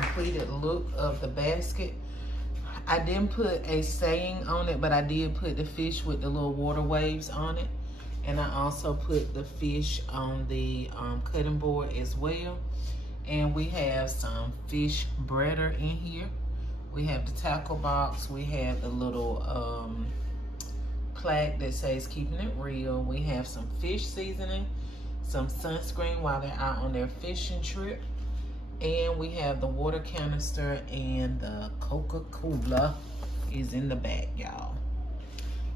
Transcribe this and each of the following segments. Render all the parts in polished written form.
completed look of the basket. I didn't put a saying on it, but I did put the fish with the little water waves on it. And I also put the fish on the cutting board as well. And we have some fish breader in here. We have the tackle box. We have the little plaque that says keeping it real. We have some fish seasoning, some sunscreen while they're out on their fishing trip. And we have the water canister, and the Coca-Cola is in the back, y'all.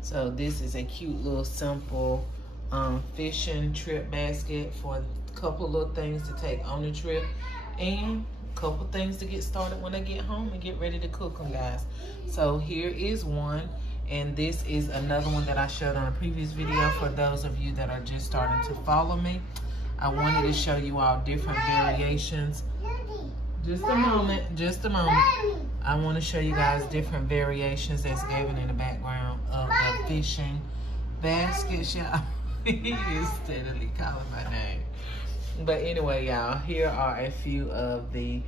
So this is a cute little simple fishing trip basket for a couple of little things to take on the trip, and a couple things to get started when they get home and get ready to cook them, guys. So here is one, and this is another one that I showed on a previous video. For those of you that are just starting to follow me, I wanted to show you all different variations. Just a moment, just a moment. I want to show you guys different variations that's given in the background of the fishing baskets, y'all. He is steadily calling my name. But anyway, y'all, here are a few of the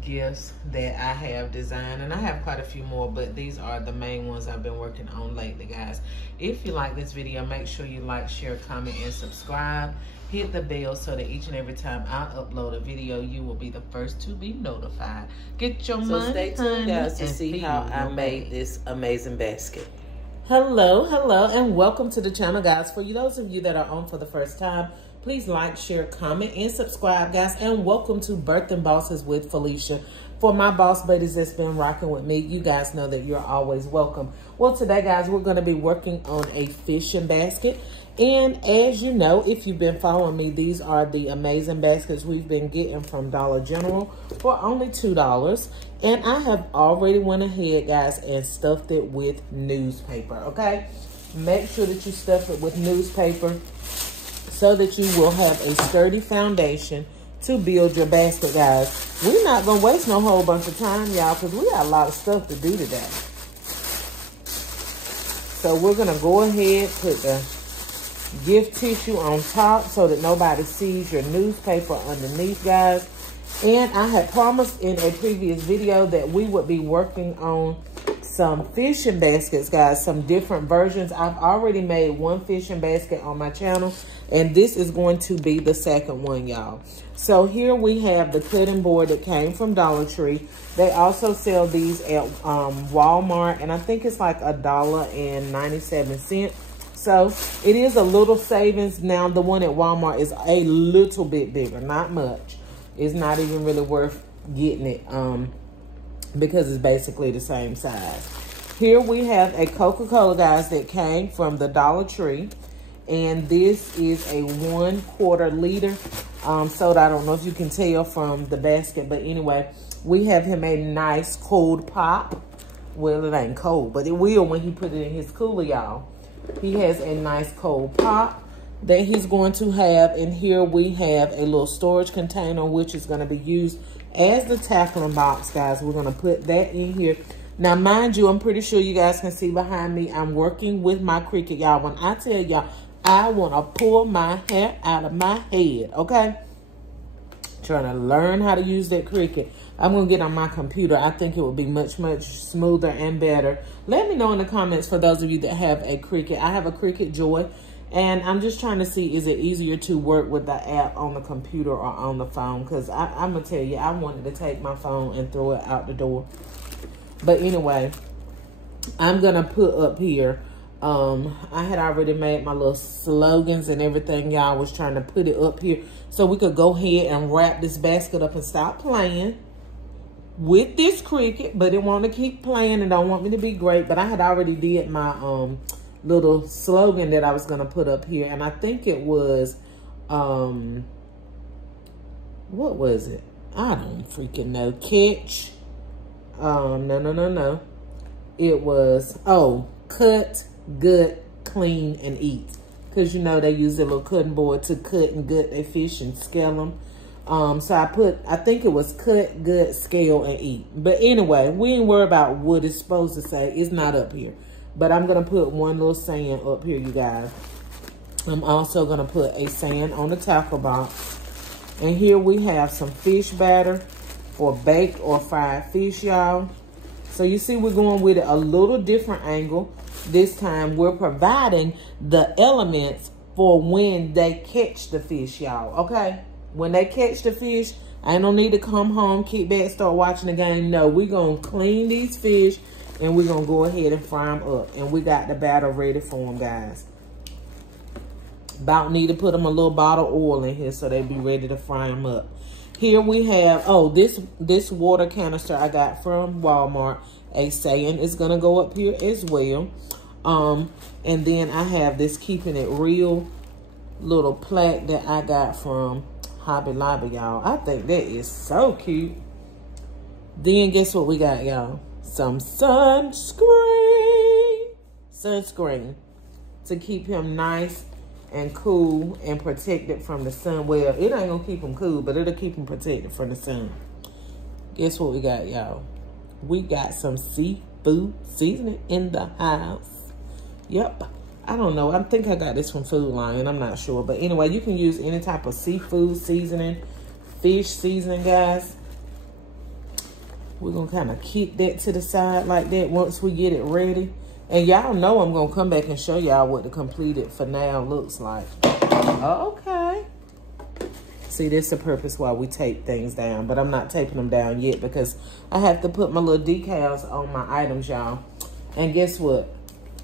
gifts that I have designed, and I have quite a few more, but these are the main ones I've been working on lately, guys. If you like this video, make sure you like, share, comment, and subscribe. Hit the bell so that each and every time I upload a video, you will be the first to be notified. Get your money, so stay tuned, guys, to see how I made this amazing basket. Hello, and welcome to the channel, guys. For those of you that are on for the first time, please like, share, comment, and subscribe, guys. And welcome to Birthing Bosses with Felicia. For my boss buddies that's been rocking with me, you guys know that you're always welcome. Well, today, guys, we're going to be working on a fishing basket. And as you know, if you've been following me, these are the amazing baskets we've been getting from Dollar General for only $2. And I have already went ahead, guys, and stuffed it with newspaper, okay? Make sure that you stuff it with newspaper so that you will have a sturdy foundation to build your basket, guys. We're not going to waste no whole bunch of time, y'all, because we got a lot of stuff to do today. So we're going to go ahead, put the gift tissue on top so that nobody sees your newspaper underneath, guys. And I had promised in a previous video that we would be working on some fishing baskets, guys, some different versions. I've already made one fishing basket on my channel, and this is going to be the second one, y'all. So here we have the cutting board that came from Dollar Tree. They also sell these at Walmart, and I think it's like $1.97. So it is a little savings. Now the one at Walmart is a little bit bigger, not much. It's not even really worth getting it because it's basically the same size. Here we have a Coca-Cola, guys, that came from the Dollar Tree. And this is a 1/4 liter soda. I don't know if you can tell from the basket, but anyway, we have him a nice cold pop. Well, it ain't cold, but it will when he put it in his cooler, y'all. He has a nice cold pop that he's going to have. And here we have a little storage container, which is going to be used as the tackling box, guys. We're going to put that in here. Now, mind you, I'm pretty sure you guys can see behind me, I'm working with my Cricut, y'all. When I tell y'all, I want to pull my hair out of my head, okay? Trying to learn how to use that Cricut. I'm going to get on my computer. I think it would be much, much smoother and better. Let me know in the comments for those of you that have a Cricut. I have a Cricut Joy, and I'm just trying to see, is it easier to work with the app on the computer or on the phone? Because I'm going to tell you, I wanted to take my phone and throw it out the door. But anyway, I'm going to put up here, I had already made my little slogans and everything, y'all. Was trying to put it up here so we could go ahead and wrap this basket up and stop playing with this Cricut. But it want to keep playing and don't want me to be great. But I had already did my little slogan that I was going to put up here. And I think it was, what was it? I don't freaking know. Catch. No. It was, cut, gut, clean, and eat. Because, you know, they use their little cutting board to cut and gut their fish and scale them. So I think it was cut, gut, scale, and eat. But anyway, we ain't worry about what it's supposed to say. It's not up here. But I'm going to put one little saying up here, you guys. I'm also going to put a saying on the tackle box. And here we have some fish batter. for baked or fried fish, y'all. So you see we're going with it a little different angle. This time we're providing the elements for when they catch the fish, y'all, okay? When they catch the fish, I don't need to come home, kick back, start watching the game. No, we're going to clean these fish and we're going to go ahead and fry them up. And we got the batter ready for them, guys. About need to put them a little bottle of oil in here so they be ready to fry them up. Here we have, oh, this water canister I got from Walmart. A saying is going to go up here as well. And then I have this Keeping It Real little plaque that I got from Hobby Lobby, y'all. I think that is so cute. Then guess what we got, y'all? Some sunscreen to keep him nice and cool and protected from the sun. Well, it ain't gonna keep him cool, but it'll keep him protected from the sun. Guess what we got, y'all? We got some seafood seasoning in the house. Yep. I don't know. I think I got this from Food Lion. I'm not sure. But anyway, you can use any type of seafood seasoning, fish seasoning, guys. We're going to kind of keep that to the side like that once we get it ready. And y'all know I'm going to come back and show y'all what the completed for now looks like. Okay. See, that's the purpose why we tape things down. But I'm not taping them down yet because I have to put my little decals on my items, y'all. And guess what?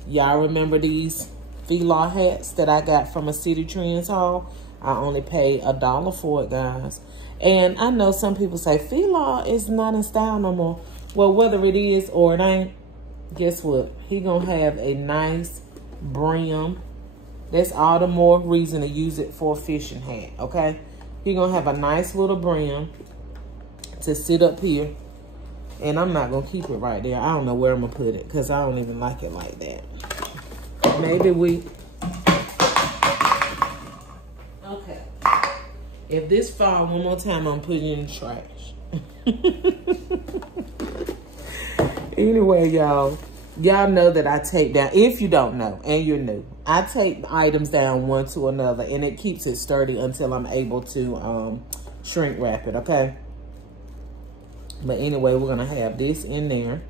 Y'all remember these Fila hats that I got from a City Trends haul? I only paid $1 for it, guys. And I know some people say Fila is not in style no more. Well, whether it is or it ain't, guess what? He gonna have a nice brim. That's all the more reason to use it for a fishing hat, okay? He gonna have a nice little brim to sit up here. And I'm not gonna keep it right there. I don't know where I'm gonna put it because I don't even like it like that. Maybe we... Okay. If this fall one more time, I'm putting it in the trash. Anyway, y'all know that I tape down, if you don't know and you're new, I tape items down one to another and it keeps it sturdy until I'm able to shrink wrap it, okay? But anyway, we're going to have this in there.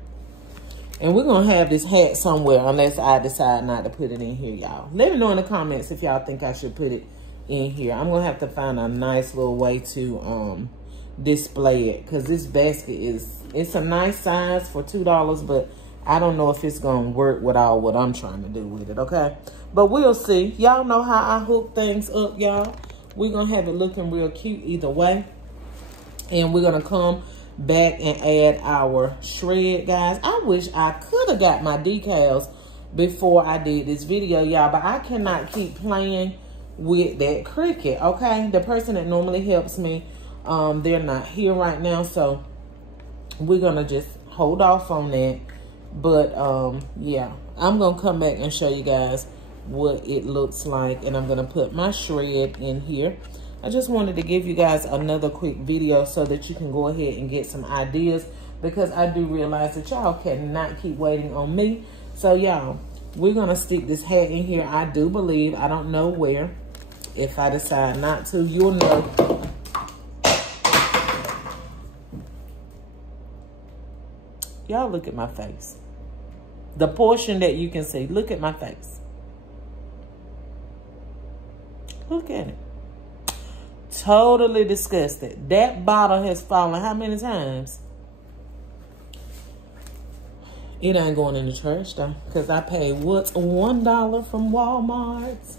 And we're going to have this hat somewhere unless I decide not to put it in here, y'all. Let me know in the comments if y'all think I should put it in here. I'm going to have to find a nice little way to display it. Because this basket it's a nice size for $2. But I don't know if it's going to work with all what I'm trying to do with it, okay? But we'll see. Y'all know how I hook things up, y'all. We're going to have it looking real cute either way. And we're going to come back and add our shred, guys. I wish I could have got my decals before I did this video, y'all, but I cannot keep playing with that Cricut, okay? The person that normally helps me, they're not here right now, so we're gonna just hold off on that. But yeah, I'm gonna come back and show you guys what it looks like, and I'm gonna put my shred in here. I just wanted to give you guys another quick video so that you can go ahead and get some ideas, because I do realize that y'all cannot keep waiting on me. So y'all, we're gonna stick this hat in here. I do believe, I don't know where. If I decide not to, you'll know. Y'all look at my face. The portion that you can see, look at my face. Look at it. Totally disgusted. That bottle has fallen how many times? It ain't going in the trash though, because I paid what's $1 from Walmart.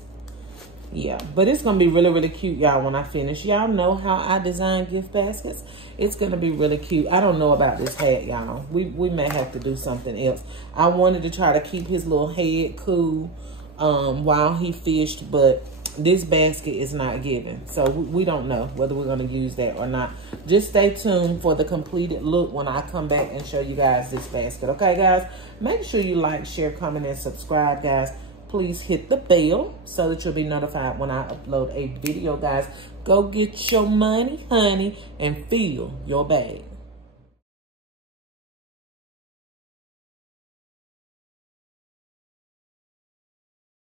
Yeah, but it's gonna be really, really cute, y'all, when I finish. Y'all know how I design gift baskets. It's gonna be really cute. I don't know about this hat, y'all. We may have to do something else. I wanted to try to keep his little head cool while he fished, but this basket is not given. So we don't know whether we're gonna use that or not. Just stay tuned for the completed look when I come back and show you guys this basket. Okay, guys? Make sure you like, share, comment, and subscribe, guys. Please hit the bell so that you'll be notified when I upload a video, guys. Go get your money, honey, and fill your bag.